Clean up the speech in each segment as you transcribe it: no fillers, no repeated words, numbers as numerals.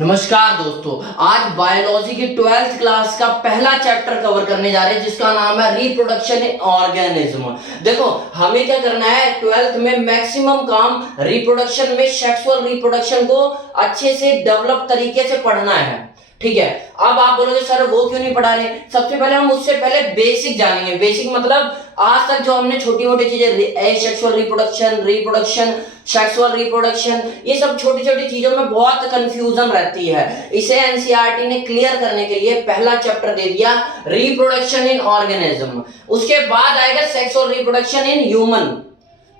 नमस्कार दोस्तों, आज बायोलॉजी की 12th क्लास का पहला चैप्टर कवर करने जा रहे हैं जिसका नाम है रिप्रोडक्शन इन ऑर्गेनिज्म। देखो, हमें क्या करना है 12th में मैक्सिमम काम रिप्रोडक्शन में सेक्सुअल रिप्रोडक्शन को अच्छे से डेवलप तरीके से पढ़ना है। ठीक है, अब आप बोलोगे सर वो क्यों नहीं पढ़ा रहे। सबसे पहले हम उससे पहले बेसिक जानेंगे। बेसिक मतलब आज तक जो हमने छोटी मोटी चीजें सेक्सुअल रिप्रोडक्शन सेक्सुअल रिप्रोडक्शन, ये सब छोटी छोटी चीजों में बहुत कंफ्यूजन रहती है। इसे एनसीईआरटी ने क्लियर करने के लिए पहला चैप्टर दे दिया रिप्रोडक्शन इन ऑर्गेनिज्म। उसके बाद आएगा सेक्सुअल रिप्रोडक्शन इन ह्यूमन।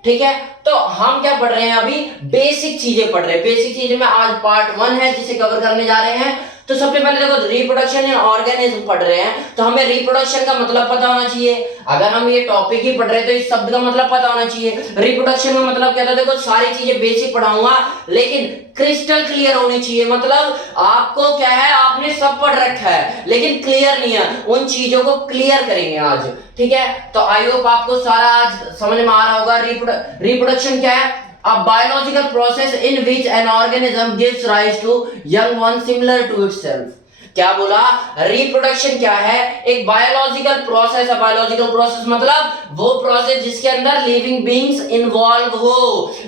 ठीक है, तो हम क्या पढ़ रहे हैं अभी, बेसिक चीजें पढ़ रहे हैं। बेसिक चीजें में आज पार्ट 1 है जिसे कवर करने जा रहे हैं। तो सबसे पहले देखो, रिप्रोडक्शन इन ऑर्गेनिज्म पढ़ रहे हैं तो हमें रिप्रोडक्शन का मतलब पता होना चाहिए। अगर हम ये टॉपिक ही पढ़ रहे हैं तो इस शब्द का मतलब पता होना चाहिए। रिप्रोडक्शन का मतलब क्या था, देखो सारी चीजें बेसिक पढ़ाऊंगा लेकिन क्रिस्टल क्लियर होनी चाहिए। मतलब आपको क्या है, आपने सब पढ़ रखा है लेकिन क्लियर नहीं है, उन चीजों को क्लियर करेंगे आज। ठीक है, तो आई होप आपको सारा आज समझ में आ रहा होगा। रिप्रोडक्शन क्या है? A biological process in which an organism gives rise to young ones similar to itself। क्या बोला? रिप्रोडक्शन क्या है? एक बायोलॉजिकल प्रोसेस है। बायोलॉजिकल प्रोसेस मतलब वो प्रोसेस जिसके अंदर लिविंग बीइंग्स इन्वॉल्व हो।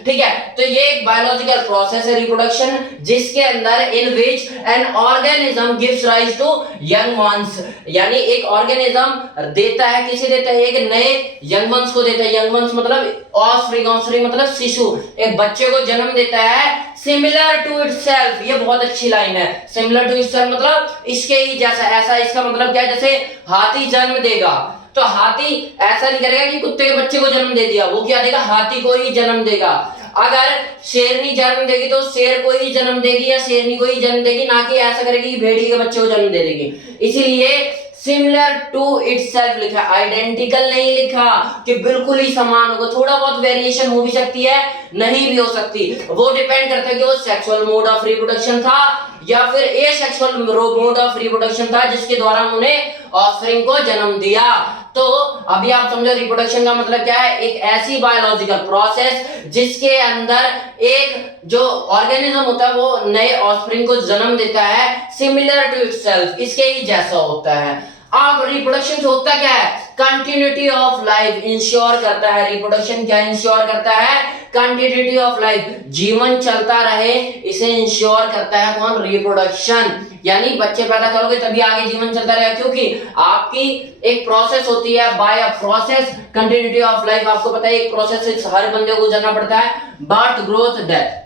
ठीक है, तो ये एक बायोलॉजिकल प्रोसेस है रिप्रोडक्शन, जिसके अंदर in which an organism gives rise to young ones, यानी एक ऑर्गेनिज्म देता है, किसे देता है? एक नए यंग वंस को देता है। यंग वंस मतलब ऑफस्प्रिंग, ऑफस्प्रिंग मतलब शिशु, एक बच्चे को जन्म देता है सिमिलर टू इटसेल्फ। ये बहुत अच्छी लाइन है। सिमिलर टू इटसेल्फ मतलब इसके ही जैसा। ऐसा इसका मतलब क्या है, जैसे हाथी जन्म देगा तो हाथी ऐसा नहीं करेगा कि कुत्ते के बच्चे को जन्म दे दिया, वो क्या देगा? हाथी को ही जन्म देगा। अगर शेरनी जन्म देगी तो शेर को ही जन्म देगी या शेरनी को ही जन्म देगी, ना कि ऐसा करेगी कि भेड़ी के बच्चे को जन्म दे देगी। इसीलिए सिमिलर टू इटसेल्फ लिखा, आइडेंटिकल नहीं लिखा कि बिल्कुल ही समान होगा। थोड़ा बहुत वेरिएशन हो भी सकती है, नहीं भी हो सकती। वो डिपेंड करता है कि वो सेक्सुअल मोड ऑफ रिप्रोडक्शन था या फिर एसेक्सुअल मोड ऑफ रिप्रोडक्शन था जिसके द्वारा उन्हें ऑफस्प्रिंग को जन्म दिया। तो अभी आप समझो रिप्रोडक्शन का मतलब क्या है? एक ऐसी बायोलॉजिकल प्रोसेस जिसके अंदर एक जो ऑर्गेनिज्म होता है वो नए ऑफस्प्रिंग को जन्म देता है सिमिलर टू इटसेल्फ, इसके ही जैसा होता है। अब रिप्रोडक्शन होता क्या है? कंटिन्यूटी ऑफ लाइफ इंश्योर करता है। रिप्रोडक्शन क्या इंश्योर करता है? कंटिन्यूटी ऑफ लाइफ, जीवन चलता रहे, इसे इंश्योर करता है कौन? रिप्रोडक्शन। यानी बच्चे पैदा करोगे तभी आगे जीवन चलता रहेगा, क्योंकि आपकी एक प्रोसेस होती है by a process continuity of life. आपको पता है एक प्रोसेस से हर बंदे को गुजरना पड़ता है, बर्थ ग्रोथ डेथ।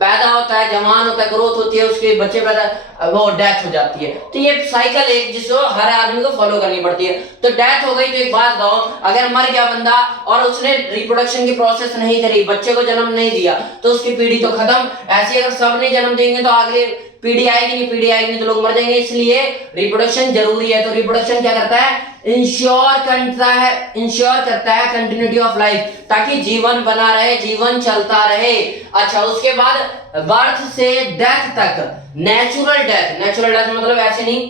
पैदा होता है, जवान होता है, ग्रोथ होती है, उसके बच्चे पैदा, वो डेथ हो जाती है। तो ये साइकिल एक जिसको हर आदमी को फॉलो करनी पड़ती है। तो डेथ हो गई तो एक बात बताओ, अगर मर गया बंदा और उसने रिप्रोडक्शन की प्रोसेस नहीं करी, बच्चे को जन्म नहीं दिया, तो उसकी पीढ़ी तो खत्म। ऐसे अगर सब नहीं जन्म देंगे तो अगले पीढ़ी आएगी नहीं, पीढ़ी आएगी नहीं तो लोग मर जाएंगे। इसलिए रिप्रोडक्शन जरूरी है। तो रिप्रोडक्शन क्या करता है? इंश्योर करता है कंटिन्यूटी ऑफ लाइफ, ताकि जीवन बना रहे, जीवन चलता रहे। अच्छा, उसके बाद बर्थ से डेथ तक नेचुरल डेथ मतलब ऐसे नहीं,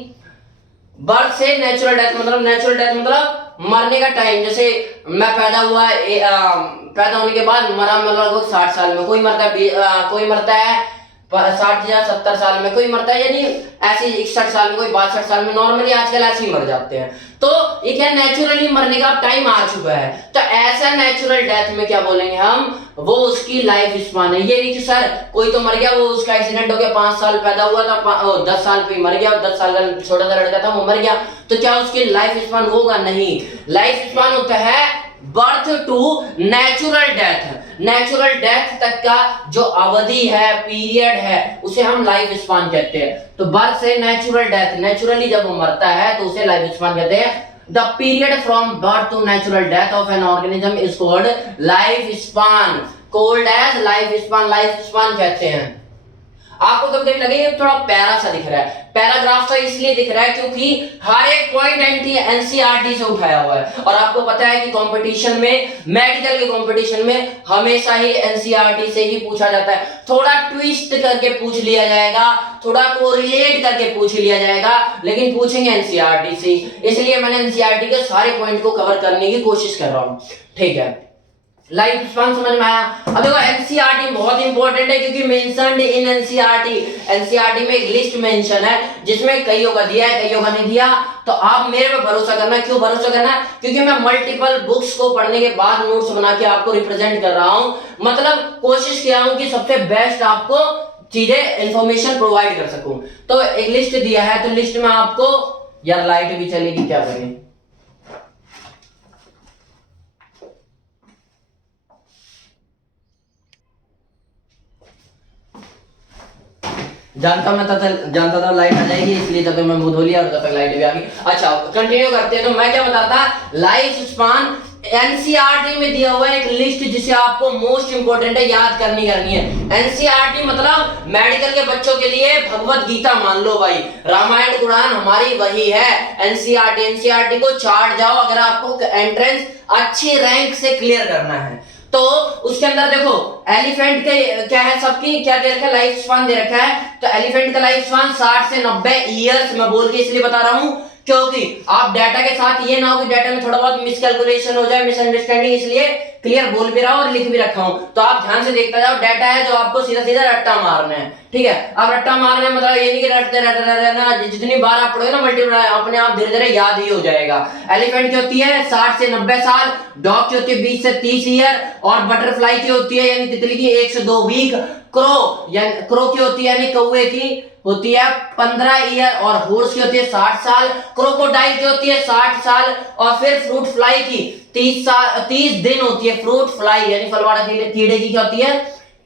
बर्थ से नेचुरल डेथ मतलब मरने का टाइम। जैसे मैं पैदा हुआ, पैदा होने के बाद मरा लगभग 60 साल में, कोई मरता है 60 या 70 साल में, कोई मरता है यानी ऐसे 61 साल में, कोई 62 साल में। नॉर्मली आजकल ऐसे ही मर जाते हैं। तो ये क्या, नेचुरली मरने का टाइम आ चुका है। तो ऐसा नेचुरल डेथ में क्या बोलेंगे हम? वो उसकी लाइफ स्पान है। ये नहीं कि सर कोई तो मर गया, वो उसका एक्सीडेंट हो गया, 5 साल पैदा हुआ था, 10 साल पे मर गया, 10 साल का छोटा सा लड़का था वो मर गया, तो क्या उसकी लाइफ स्पान होगा? नहीं। लाइफ स्पान होता है birth to natural death. Natural death तक का जो अवधि है, पीरियड है, उसे हम लाइफ स्पान कहते हैं। तो बर्थ से नेचुरल डेथ, नेचुरली जब वो मरता है तो उसे लाइफ स्पान कहते हैं। The period from birth to natural death of an organism is called lifespan, called as lifespan, lifespan कहते हैं। आपको कभी कभी लगेगा थोड़ा पैरा सा दिख रहा है, पैराग्राफ सा इसलिए दिख रहा है क्योंकि हर एक पॉइंट एनसीईआरटी से उठाया हुआ है। और आपको पता है कि कंपटीशन में, मेडिकल के कंपटीशन में हमेशा ही एनसीईआरटी से ही पूछा जाता है। थोड़ा ट्विस्ट करके पूछ लिया जाएगा, थोड़ा कोरिलेट करके पूछ लिया जाएगा, लेकिन पूछेंगे एनसीईआरटी से। इसलिए मैंने एनसीईआरटी के सारे पॉइंट को कवर करने की कोशिश कर रहा हूं। ठीक है, लाइफ स्पान समझ में आया। अब देखो एनसीईआरटी बहुत इंपॉर्टेंट है क्योंकि मेंशन्ड इन एनसीईआरटी, एनसीईआरटी में एक लिस्ट मेंशन है जिसमें कईयों का दिया है कईयों का नहीं दिया। तो आप मेरे पे भरोसा करना। क्यों भरोसा करना? क्योंकि मैं मल्टीपल बुक्स को पढ़ने के बाद नोट्स बना के आपको रिप्रेजेंट कर रहा हूं। मतलब कोशिश किया हूं कि सबसे बेस्ट आपको चीजें इंफॉर्मेशन प्रोवाइड कर सकूं। तो एक लिस्ट दिया है, तो लिस्ट में आपको, यार लाइट भी चलेगी क्या करें, जानता था लाइट आ जाएगी, इसलिए जब तक मैं मुंह धो लिया और तब तक लाइट भी आ गई। अच्छा कंटिन्यू करते हैं। तो मैं क्या बता था, लाइफ स्पान एनसीईआरटी में दिया हुआ है एक लिस्ट जिसे आपको मोस्ट इंपोर्टेंट है याद करनी है। एनसीईआरटी मतलब मेडिकल के बच्चों के लिए भगवत गीता मान लो भाई, रामायण कुरान हमारी वही है एनसीईआरटी। एनसीईआरटी को चाट जाओ अगर आपको एंट्रेंस अच्छी रैंक से क्लियर करना है। तो उसके अंदर देखो एलिफेंट के क्या है, सबकी क्या दे रखा है, लाइफ स्पान दे रखा है। तो एलिफेंट का लाइफ स्पान 60 से 90 ईयर्स, मैं बोल के इसलिए बता रहा हूं क्योंकि आप डाटा के साथ ये ना हो कि डाटा में थोड़ा बहुत मिसकैलकुलेशन हो जाए, मिसअंडरस्टैंडिंग, इसलिए क्लियर बोल भी रहा हूं और लिख भी रखा हूं। तो आप ध्यान से देखता जाओ, डाटा है जो आपको सीधा सीधा रट्टा मारना है। ठीक है, अब रट्टा मारना है मतलब ये नहीं कि रटते रहना, जितनी बार आप पढ़ोगे ना मल्टीप्लाई अपने आप धीरे धीरे याद ही हो जाएगा। एलिफेंट की होती है 60 से 90 साल, डॉग की होती है 20 से 30 ईयर, और बटरफ्लाई की होती है यानी तितली की 1 से 2 वीक, क्रो की होती है यानी कौवे की होती है 15 ईयर, और हॉर्स की होती है 60 साल, क्रोकोडाइल की होती है 60 साल, और फिर फ्रूट फ्लाई की 30 दिन होती है। फ्रूट फ्लाई यानी फलवाड़ा कीड़े की क्या होती है,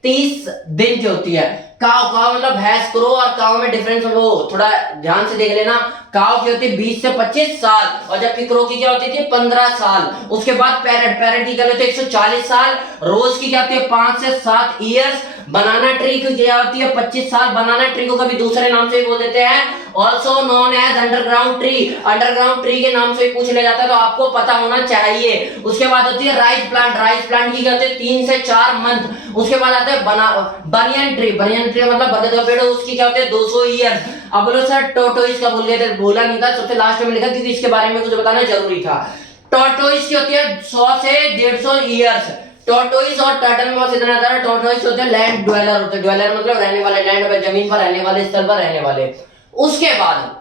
30 दिन की होती है। काव मतलब भैंस, क्रो और काव में डिफरेंस वो थोड़ा ध्यान से देख लेना। काव की होती है 20 से 25 साल, और जबकि क्रो की क्या होती थी 15 साल। उसके बाद पैरेट की क्या होती है 140 साल, रोज की क्या होती है 5 से 7 ईयर्स, बनाना ट्री की क्या होती है 25 साल। बनाना ट्री को कभी दूसरे नाम से भी बोल देते हैं, also known as underground tree. Underground tree के नाम से पूछ लिया जाता है, तो आपको पता होना चाहिए। उसके बाद होती है राइस प्लांट, राइस प्लांट की क्या होती है 3 से 4 मंथ। उसके बाद आता है बनियन ट्री, बनियन ट्री मतलब बरगद का पेड़, उसकी क्या होती है 200 ईयर। अब बोलो सर टोटोइस का भूल गए थे, बोला नहीं था, सबसे लास्ट में लिखा क्योंकि इसके बारे में कुछ बताना जरूरी था। टोटोइस की होती है 100 से 150 ईयर्स। टोटोइस और टर्टल में बस इतना आता है, टोटोइस होते हैं लैंड ड्वेलर, होते हैं ड्वेलर मतलब रहने वाले, लैंड पर जमीन पर रहने वाले, स्थल पर रहने वाले। उसके बाद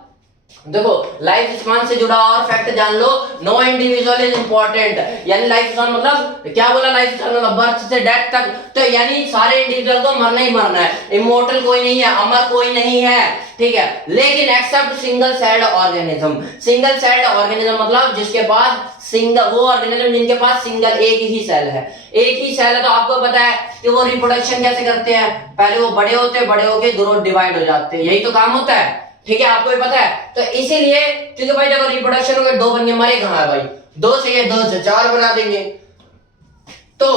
देखो लाइफ स्पान से जुड़ा और फैक्ट जान लो, नो इंडिविजुअल इज इंपॉर्टेंट। यानी लाइफ स्पान मतलब क्या बोला, लाइफ स्पान मतलब बर्थ से डेथ तक, तो यानी सारे इंडिविजुअल को मरना ही मरना है, इमोर्टल कोई नहीं है, अमर कोई नहीं है। ठीक है, लेकिन except single celled organism. Single celled organism मतलब जिसके पास सिंगल, वो ऑर्गेनिज्म जिनके पास सिंगल एक ही सेल है, एक ही सेल है। तो आपको पता है कि वो रिप्रोडक्शन कैसे करते हैं, पहले वो बड़े होते हैं, बड़े होके ग्रोथ डिवाइड हो जाते हैं, यही तो काम होता है। ठीक है, आपको भी पता है। तो इसीलिए क्योंकि भाई देखो रिप्रोडक्शन में 2 बन गए, मरे कहां है भाई, 2 से 2 से 4 बना देंगे। तो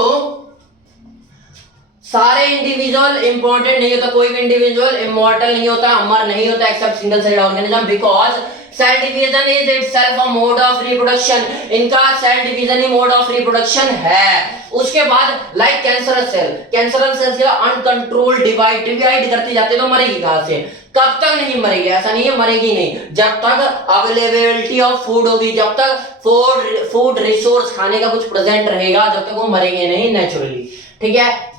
सारे इंडिविजुअल इंपॉर्टेंट नहीं होता, कोई भी इंडिविजुअल इमॉर्टल नहीं होता, अमर नहीं होता except single celled organism, because cell division is itself a mode of reproduction. इनका सेल डिवीजन ही मोड ऑफ रिप्रोडक्शन है। उसके बाद like cancerous cell, cancerous cell का अनकंट्रोल्ड डिवाइड करती जाती है, तो मरेगी कहां से, कब तक नहीं मरेगी, ऐसा नहीं है मरेगी नहीं, जब तक अवेलेबिलिटी ऑफ फूड होगी, जब तक फूड रिसोर्स खाने का कुछ प्रेजेंट रहेगा, जब तक वो मरेंगे नहीं नेचुरली। ठीक है,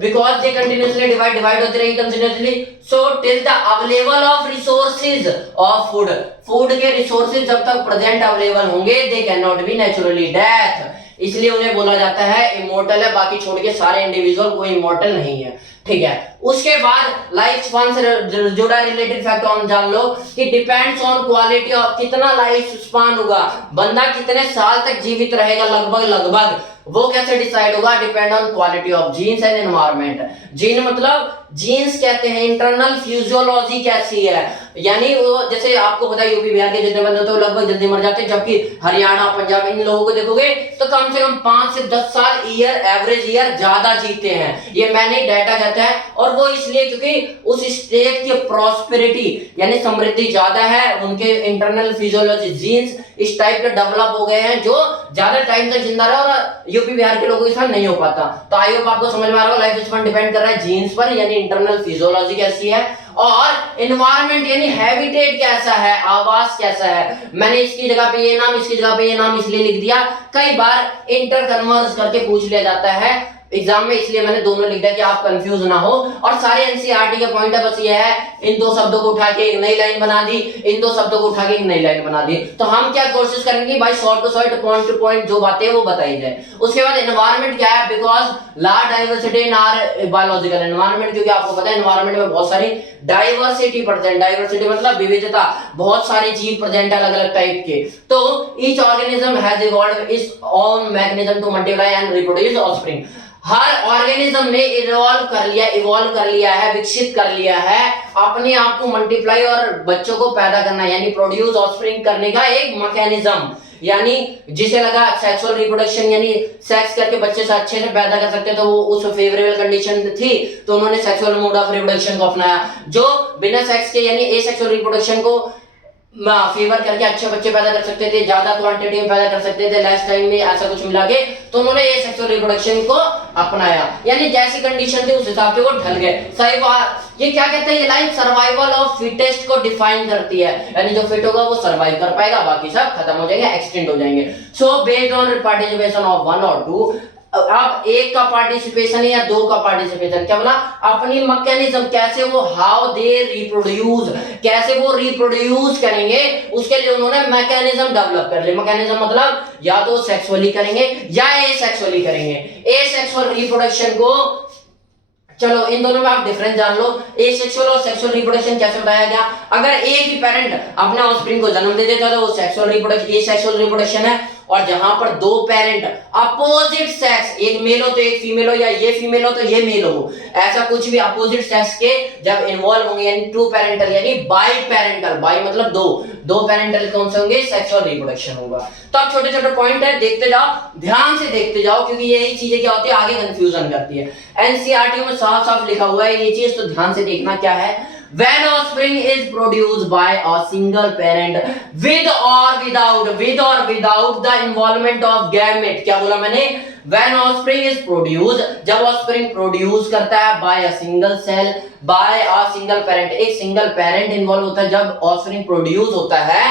because they continuously divide होते रहेगी continuously, so till the available of resources of food के resources जब तक present available होंगे, they cannot be naturally death, इसलिए उन्हें बोला जाता है इमोर्टल है, बाकी छोड़ के सारे इंडिविजुअल कोई इमोर्टल नहीं है। ठीक है, उसके बाद लाइफ स्पान से जुड़ा रिलेटेड फैक्ट हम जान लो कि डिपेंड्स ऑन क्वालिटी ऑफ, कितना लाइफ स्पान होगा, बंदा कितने साल तक जीवित रहेगा, लगभग वो कैसे डिसाइड होगा, depend on quality of genes and environment. Gene मतलब जीन्स कहते हैं, इंटरनल फिजियोलॉजी कैसी है, यानी वो जैसे आपको पता है यूपी बिहार के जितने बंदे होते हैं वो लगभग जल्दी मर जाते हैं, जबकि हरियाणा पंजाब इन लोगों को देखोगे तो कम से कम 5 से 10 साल ईयर एवरेज ईयर ज्यादा जीते हैं। ये मैंने डाटा कहता है, और वो इसलिए क्योंकि उस स्टेट की प्रॉस्पेरिटी यानी समृद्धि ज्यादा है, उनके इंटरनल फिजियोलॉजी जीन्स इस टाइप के डेवलप हो गए हैं जो ज्यादा टाइम तक जिंदा रहे, और यूपी बिहार के लोगों के साथ नहीं हो पाता। तो आई होप आपको समझ में आ रहा हो, लाइफ स्पान डिपेंड कर रहा है जीन्स पर, यानी इंटरनल फिजियोलॉजी कैसी है, और एनवायरनमेंट यानी हैबिटेट कैसा है, आवास कैसा है। मैंने इसकी जगह पे ये नाम, इसकी जगह पे ये नाम इसलिए लिख दिया, कई बार इंटर कन्वर्स करके पूछ लिया जाता है एग्जाम में, इसलिए मैंने दोनों लिख दिया कि आप कंफ्यूज ना हो। और सारे एनसीईआरटी के पॉइंट है बस ये है, इन दो शब्दों को उठा के एक नई लाइन बना दी, इन दो शब्दों को उठा के एक नई लाइन बना दी। तो हम क्या कोशिश करेंगे भाई, short to short, point to point जो बातें वो बताई जाए। उसके बाद एनवायरनमेंट क्या है, because large diversity in our biological environment, क्योंकि आपको पता है एनवायरनमेंट में बहुत सारी डाइवर्सिटी प्रेजेंट, डाइवर्सिटी मतलब विविधता, बहुत सारे जीव प्रेजेंट अलग अलग टाइप के। तो each organism has evolved its own mechanism to multiply and reproduce offspring. Her organism ने इवॉल्व कर लिया है, विकसित कर लिया है अपने आप को मल्टीप्लाई और बच्चों को पैदा करना यानी प्रोड्यूस ऑफस्प्रिंग करने का एक मैकेनिज्म, यानी जिसे लगा सेक्सुअल रिप्रोडक्शन यानी सेक्स करके बच्चे से अच्छे से पैदा कर सकते, तो वो उस फेवरेबल कंडीशन थी तो उन्होंने सेक्सुअल मोड ऑफ रिप्रोडक्शन को अपनाया। जो बिना सेक्स के यानी एसेक्सुअल रिप्रोडक्शन को फेवर करके अच्छे बच्चे पैदा कर सकते थे, ज्यादा क्वांटिटी में पैदा कर सकते थे, लेस टाइम में, ऐसा कुछ मिला के, तो उन्होंने ये सेक्सुअल रिप्रोडक्शन को अपनाया। यानी जैसी कंडीशन थी उस हिसाब से वो ढल गए। सही बात, ये क्या कहते हैं, ये लाइन सर्वाइवल ऑफ फिटेस्ट को डिफाइन करती है, यानी जो फिट होगा वो सर्वाइव कर पाएगा, बाकी सब खत्म हो जाएंगे, एक्सटिंक्ट हो जाएंगे। So based on participation of one और टू, अब एक का पार्टिसिपेशन या दो का पार्टिसिपेशन, क्या बोला, अपनी मैकेनिज्म कैसे वो हाउ दे रिप्रोड्यूस, कैसे वो रिप्रोड्यूस करेंगे, उसके लिए उन्होंने मैकेनिज्म डेवलप कर लिया। मैकेनिज्म मतलब या तो सेक्सुअली करेंगे या एसेक्सुअली करेंगे। एसेक्सुअल रिप्रोडक्शन को, चलो इन दोनों में आप डिफरेंस जान लो, एसेक्सुअल और सेक्सुअल रिप्रोडक्शन कैसे बताया गया। अगर एक ही पेरेंट अपने ऑफस्प्रिंग को जन्म दे देता है तो वो सेक्सुअल रिप्रोडक्शन, एसेक्सुअल रिप्रोडक्शन है। और जहां पर दो पेरेंट अपोजिट सेक्स, एक मेल हो तो एक फीमेल हो, या ये फीमेल हो तो ये मेल हो, ऐसा कुछ भी अपोजिट सेक्स के जब इन्वॉल्व होंगे यानी टू पेरेंटल यानी बाई पेरेंटल, बाई मतलब दो पेरेंटल कौन से होंगे, सेक्सुअल रिप्रोडक्शन होगा। तो अब छोटे छोटे पॉइंट है, देखते जाओ, ध्यान से देखते जाओ, क्योंकि यही चीजें क्या होती है आगे कंफ्यूजन करती है। एनसीईआरटी में साफ साफ लिखा हुआ है ये चीज, तो ध्यान से देखना क्या है। When offspring is produced by a single parent with or without the involvement of gamete, क्या बोला मैंने, when offspring is produced, जब offspring produce करता है by a single cell, by a single parent, एक single parent involve होता है जब offspring produce होता है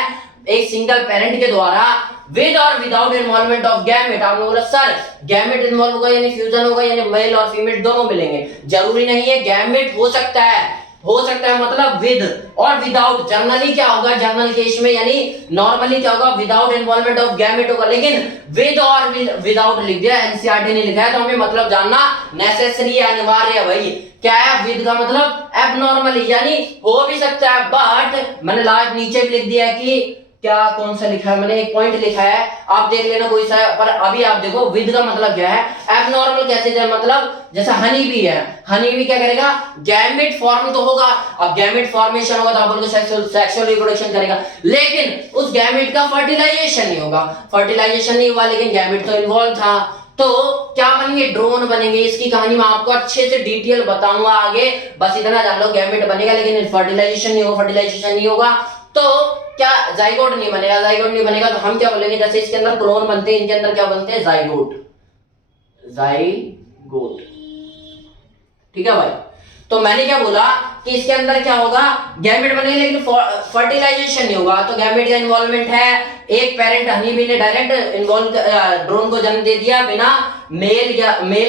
एक सिंगल पेरेंट के द्वारा, विद और विदाउट इन्वॉल्वमेंट ऑफ गैमेट। आपने बोला सर गैमेट इन्वॉल्व होगा यानी फ्यूजन होगा यानी मेल और फीमेल दोनों मिलेंगे, जरूरी नहीं है, गैमेट हो सकता है मतलब विद और विदाउट। जनरली क्या होगा, जनरल केस में यानी नॉर्मली क्या होगा, विदाउट इन्वॉल्वमेंट ऑफ गैमेट होगा, लेकिन विद और विदाउट लिख दिया, एनसीईआरटी ने लिखा है, तो हमें मतलब जानना नेसेसरी है, अनिवार्य है भाई। क्या है, विद का मतलब एबनॉर्मली यानी हो भी सकता है, बट मैंने लास्ट नीचे भी लिख दिया है कि क्या, कौन सा लिखा है मैंने, एक पॉइंट लिखा है, आप देख लेना कोई सा, पर अभी आप देखो विद का मतलब क्या है, एबनॉर्मल कैसे जाए, मतलब जैसा हनी बी है, हनी बी क्या करेगा, गैमेट फॉर्म तो होगा, अब गैमेट फॉर्मेशन होगा तो आप बोलोगे सेक्सुअल रिप्रोडक्शन करेगा, लेकिन उस गैमेट का फर्टिलाइजेशन नहीं होगा, फर्टिलाइजेशन नहीं हुआ लेकिन गैमेट तो इन्वॉल्व था, तो क्या बनेंगे, ड्रोन बनेंगे। इसकी कहानी मैं आपको अच्छे से डिटेल बताऊंगा आगे, बस इतना जान लो, गैमेट बनेगा लेकिन फर्टिलाइजेशन नहीं होगा, तो क्या जाइगोट नहीं बनेगा, तो हम क्या बोलेंगे, जैसे इसके अंदर क्लोन बनते हैं, इनके अंदर क्या बनते हैं, जाइगोट, ठीक है भाई। तो मैंने क्या बोला कि इसके अंदर क्या होगा, गैमेट बनेगा लेकिन फर्टिलाइजेशन नहीं होगा, तो गैमेट का इन्वॉल्वमेंट है, एक पेरेंट हनी बी ने डायरेक्ट इन्वॉल्व ड्रोन को जन्म दे दिया बिना मेल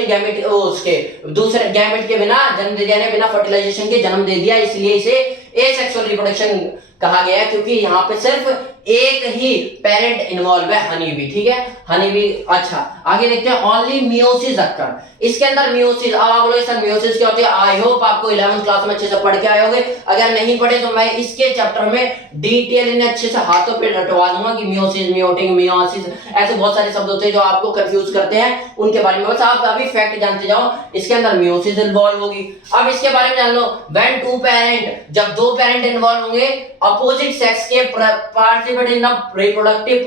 गैमेट उसके दूसरे गैमेट के बिना जन्म दे दिया, बिना फर्टिलाइजेशन के जन्म दे दिया, इसलिए इसे एसेक्सुअल रिप्रोडक्शन कहा गया है, क्योंकि यहाँ पे सिर्फ एक ही पेरेंट इन्वॉल्व है, हनी बी, ठीक है, हनी बी। अच्छा आगे देखते हैं, ओनली मियोसिस अक्कर, इसके अंदर मियोसिस, अब आप बोलोगे सर मियोसिस क्या होती है, आई होप आपको 11th क्लास में अच्छे से पढ़ के आए होंगे, अगर नहीं पढ़े तो मैं इसके चैप्टर में डिटेल इन्हें अच्छे से हाथों पे रटवा दूंगा कि मियोसिस, मियोटिक, मियोसिस, ऐसे बहुत सारे शब्द होते हैं जो आपको कंफ्यूज करते हैं, उनके बारे में बस आप अभी फैक्ट जानते जाओ। इसके अंदर मियोसिस इन्वॉल्व होगी। अब इसके बारे में जान लो, व्हेन टू पेरेंट, जब दो पेरेंट इन्वॉल्व होंगे अपोजिट सेक्स के participate in the reproductive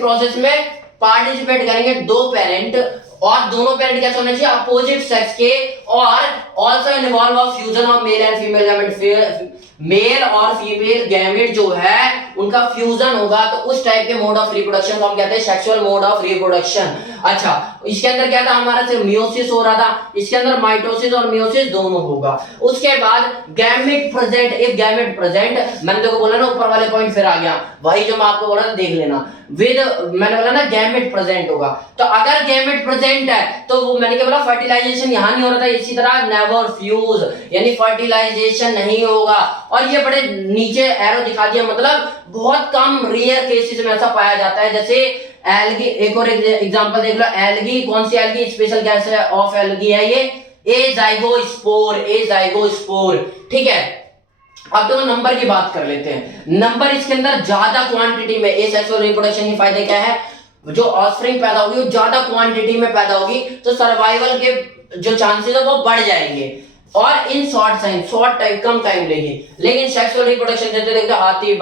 process में पार्टिसिपेट करेंगे दो पेरेंट, और दोनों पेरेंट कैसे होने चाहिए, अपोजिट सेक्स के, और also involve of fusion of male and female gamete, male और फीमेल गैमेट जो है उनका फ्यूजन होगा, तो उस टाइप के मोड ऑफ रिप्रोडक्शन को हम कहते हैं सेक्सुअल मोड ऑफ रिप्रोडक्शन। अच्छा, इसके अंदर क्या था हमारा, सिर्फ मियोसिस हो रहा था, इसके अंदर माइटोसिस और मियोसिस दोनों होगा। उसके बाद gamete present, if gamete present, मैंने देखो बोला ना ऊपर वाले पॉइंट फिर आ गया, वही जो मैं आपको बोला था देख लेना, विद मैंने बोला ना गैमेट प्रेजेंट होगा, तो अगर गैमेट प्रेजेंट है तो वो मैंने क्या बोला, फर्टिलाइजेशन यहां नहीं हो रहा था, इसी तरह नेवर फ्यूज यानी फर्टिलाइजेशन नहीं होगा। और ये बड़े नीचे एरो दिखा दिया, मतलब बहुत कम रेयर केसेस में ऐसा पाया जाता है, जैसे एल्गी, एक और एग्जांपल देख लो, एल्गी, कौन सी algae, special gas of algae है ये, ए जाइगोस्पोर, ए जाइगोस्पोर, ठीक है। अब तो नंबर की बात कर लेते हैं, नंबर इसके अंदर ज्यादा क्वांटिटी में, एसेक्सुअल रिप्रोडक्शन के फायदे क्या है, जो ऑफस्प्रिंग पैदा होगी वो ज्यादा क्वांटिटी में पैदा होगी, तो सर्वाइवल के जो चांसेस है वो बढ़ जाएंगे, और in short time, short time, come time लेगी। लेकिन सेक्सुअल रिप्रोडक्शन जैसे देखते हैं हाथी,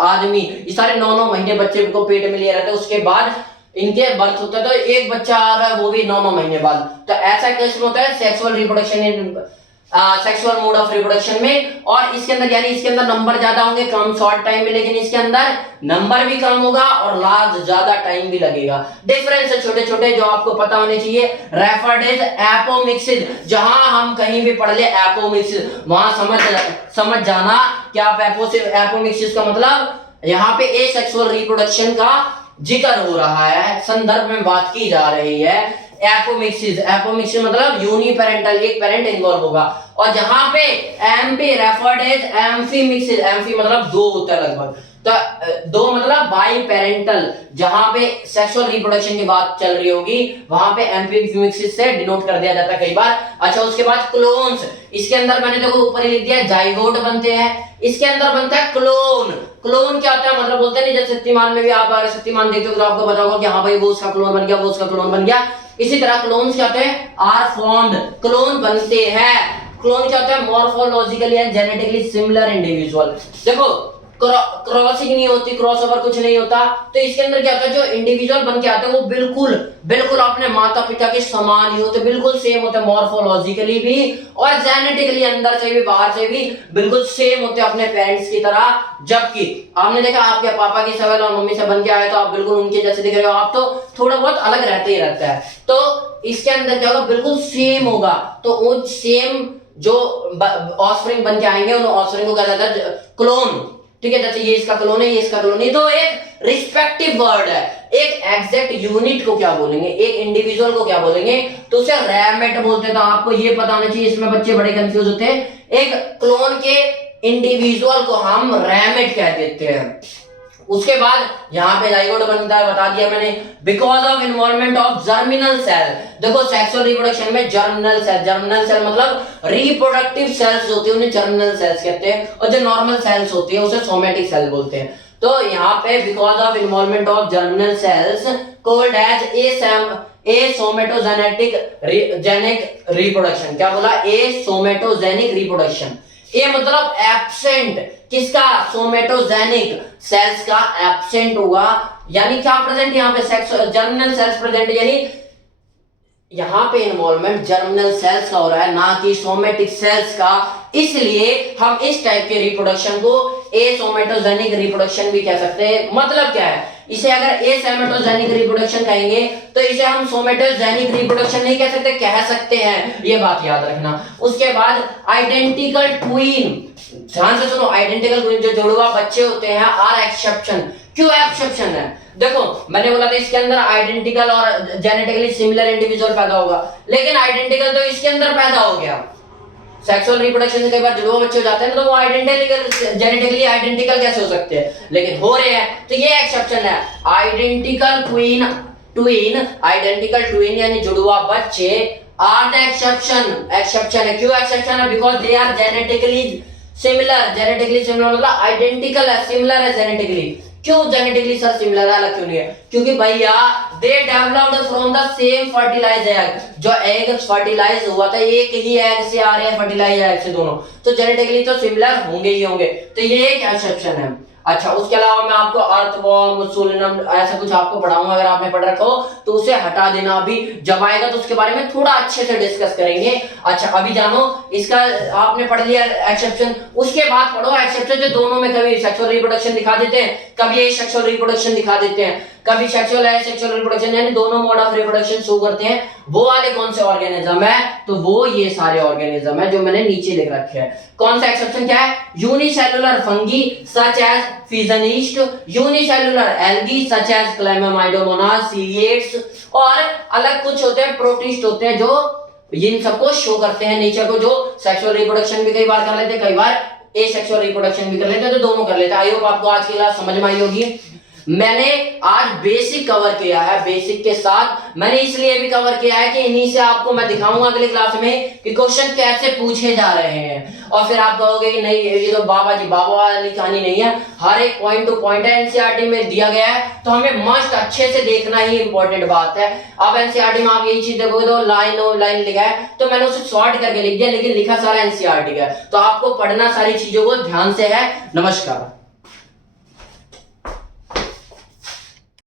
आदमी, ये सारे 9-9 महीने बच्चे को पेट में लिए रहते हैं, उसके बाद इनके बर्थ होता है, तो एक बच्चा आ रहा है वो भी 9-9 महीने बाद, तो ऐसा केस में होता है sexual reproduction, sexual mode of reproduction में। और इसके अंदर यानी इसके अंदर नंबर ज्यादा होंगे कम शॉर्ट टाइम में, लेकिन इसके अंदर नंबर भी कम होगा और लार्ज ज्यादा टाइम भी लगेगा। डिफरेंस है छोटे छोटे जो आपको पता होने चाहिए। रेफर्ड एज एपोमिक्सिस, जहां हम कहीं भी पढ़ ले एपोमिक्सिस, वहां समझ जाना क्या एपोमिक्सिस का मतलब, यहाँ पे एसेक्सुअल रिप्रोडक्शन का जिक्र हो रहा है, संदर्भ में बात की जा रही है। एपोमिक्सिस, एपोमिक्सिस मतलब यूनिपेरेंटल, एक पेरेंट इन्वॉल्व होगा। और जहां पे amphi referred as amphimixis, amphi मतलब दो होता है लगभग, तो दो मतलब बाई पेरेंटल, जहां पे सेक्सुअल रिप्रोडक्शन की बात चल रही होगी वहां पे एम्फीमिक्सिस से डिनोट कर दिया जाता है कई बार। अच्छा, उसके बाद क्लोन्स, इसके अंदर मैंने देखो ऊपर ही लिख दिया जाइगोट बनते हैं, इसके अंदर बनता है क्लोन। क्लोन क्या होता है, मतलब बोलते हैं नहीं, जैसे शक्तिमान में भी आप अगर शक्तिमान देखते हो तो आपको पता होगा कि हाँ भाई वो उसका क्लोन बन गया, वो उसका क्लोन बन गया। इसी तरह क्लोन्स क्या होते हैं, आर फॉर्म्ड, क्लोन बनते हैं। क्लोन क्या होता है, morphologically and genetically similar individual. देखो क्रॉसिंग नहीं होती, क्रॉस ओवर कुछ नहीं होता, तो इसके अंदर क्या होता है, जो इंडिविजुअल बन के आते हैं वो बिल्कुल बिल्कुल अपने माता पिता के समान ही होते, बिल्कुल सेम होते, मॉर्फोलॉजिकली भी और जेनेटिकली अंदर से भी बाहर से भी बिल्कुल सेम होते अपने पेरेंट्स की तरह। जबकि आपने देखा आपके पापा की शक्ल और मम्मी से बन के आए तो आप बिल्कुल उनके जैसे दिख रहे हो, आप तो थोड़ा बहुत अलग रहते ही रहता है। तो इसके अंदर क्या होगा, बिल्कुल सेम होगा, तो वो सेम जो ऑफस्प्रिंग बन के आएंगे उन ऑफस्प्रिंग को कहा जाता है क्लोन, ठीक है। जैसे ये इसका क्लोन है, ये इसका क्लोन है, तो एक रिस्पेक्टिव वर्ड है। एक एग्जैक्ट यूनिट को क्या बोलेंगे, एक इंडिविजुअल को क्या बोलेंगे, तो उसे रैमेट बोलते हैं। तो आपको ये पता होना चाहिए, इसमें बच्चे बड़े कंफ्यूज होते हैं। एक क्लोन के इंडिविजुअल को हम रैमेट कह देते हैं। उसके बाद यहाँ पे जाइगोट बनता है, बता दिया मैंने, because of involvement of germinal cell. देखो सेक्सुअल रिप्रोडक्शन में जर्मिनल सेल, जर्मिनल सेल मतलब रिप्रोडक्टिव सेल्स होती है, उन्हें जर्मिनल सेल्स कहते हैं, और जो नॉर्मल सेल्स होती है उसे सोमेटिक सेल बोलते हैं। तो यहाँ पे because of involvement of germinal cells called as a somatogenetic genic reproduction. क्या बोला, ए सोमेटोजेनिक रिप्रोडक्शन। ए मतलब एब्सेंट, किसका, सोमेटोजेनिक सेल्स का एब्सेंट होगा, यानी क्या प्रेजेंट यहाँ पे सेक्स जर्मिनल सेल्स प्रेजेंट, यानी यहाँ पे इन्वॉल्वमेंट जर्मिनल सेल्स का हो रहा है, ना कि सोमेटिक सेल्स का। इसलिए हम इस टाइप के रिप्रोडक्शन को एसोमेटोजेनिक रिप्रोडक्शन भी कह सकते हैं। मतलब क्या है, इसे अगर एसोमेटोजेनिक रिप्रोडक्शन कहेंगे तो इसे हम सोमेटोजेनिक रिप्रोडक्शन नहीं कह सकते, कह सकते हैं, ये बात याद रखना। उसके बाद आइडेंटिकल ट्विन, ध्यान से सुनो, आइडेंटिकल ट्विन जो जुड़वा बच्चे होते हैं आर एक्सेप्शन। क्यों एक्सेप्शन है, देखो मैंने बोला था इसके अंदर आइडेंटिकल और जेनेटिकली सिमिलर इंडिविजुअल पैदा होगा, लेकिन आइडेंटिकल तो इसके अंदर पैदा हो गया। सेक्सुअल रिप्रोडक्शन से कई बार जुड़वा बच्चे हो जाते हैं तो वो आइडेंटिकल जेनेटिकली आइडेंटिकल कैसे हो सकते हैं, लेकिन हो रहे हैं, तो ये एक्सेप्शन है। आइडेंटिकल ट्विन आइडेंटिकल ट्विन यानी जुड़वा बच्चे आर द एक्सेप्शन, एक्सेप्शन है। क्यों एक्सेप्शन है, because they are genetically similar, genetically similar मतलब आइडेंटिकल है, सिमिलर है जेनेटिकली। क्यों जेनेटिकली सर सिमिलर है, अलग क्यों नहीं है, क्योंकि भैया they developed from the same fertilised egg, जो एग फर्टिलाइज हुआ था एक ही एग से आ रहे हैं, फर्टिलाइज एग से दोनों, तो जेनेटिकली तो सिमिलर होंगे ही होंगे, तो ये एक एक्सेप्शन है। अच्छा, उसके अलावा मैं आपको अर्थवॉर्म, सोलेनम ऐसा कुछ आपको पढ़ाऊंगा, अगर आपने पढ़ रखा हो तो उसे हटा देना। अभी जब आएगा तो उसके बारे में थोड़ा अच्छे से डिस्कस करेंगे। अच्छा, अभी जानो इसका आपने पढ़ लिया एक्सेप्शन, उसके बाद पढ़ो एक्सेप्शन जो दोनों में कभी सेक्सुअल रिप्रोडक्शन दिखा देते हैं, कभी एसेक्सुअल रिप्रोडक्शन दिखा देते हैं, कभी सेक्सुअल एसेक्सुअल रिप्रोडक्शन, यानी दोनों मोड ऑफ रिप्रोडक्शन शो करते हैं। वो वाले कौन से ऑर्गेनिज्म है? तो वो ये सारे ऑर्गेनिज्म है जो मैंने नीचे लिख रखे हैं। कौन सा एक्सेप्शन क्या है? Unicellular fungi such as fission yeast, unicellular algae such as chlamydomonas, ciliates, और अलग कुछ होते हैं प्रोटिस्ट होते हैं जो इन सबको शो करते हैं नेचर को, जो सेक्सुअल रिप्रोडक्शन भी कई बार कर लेते हैं, कई बार एसेक्सुअल रिप्रोडक्शन भी कर लेते हैं, तो दोनों कर लेते हैं। आई होप आपको आज की क्लास समझ में आई होगी। मैंने आज बेसिक कवर किया है, बेसिक के साथ मैंने इसलिए भी कवर किया है कि इन्हीं से आपको मैं दिखाऊंगा अगली क्लास में कि क्वेश्चन कैसे पूछे जा रहे हैं। और फिर आप कहोगे कि नहीं ये तो बाबा जी बाबा वाली कहानी नहीं है, हर एक पॉइंट टू पॉइंट है, एनसीईआरटी में दिया गया है, तो हमें मस्ट अच्छे से देखना ही इंपॉर्टेंट बात है। अब एनसीईआरटी में आप यही चीज देखोगे तो लाइन लिखा है, तो मैंने उसे शॉर्ट करके लिख दिया, लेकिन लिखा सारा एनसीईआरटी का है, तो आपको पढ़ना सारी चीजों को ध्यान से है। नमस्कार।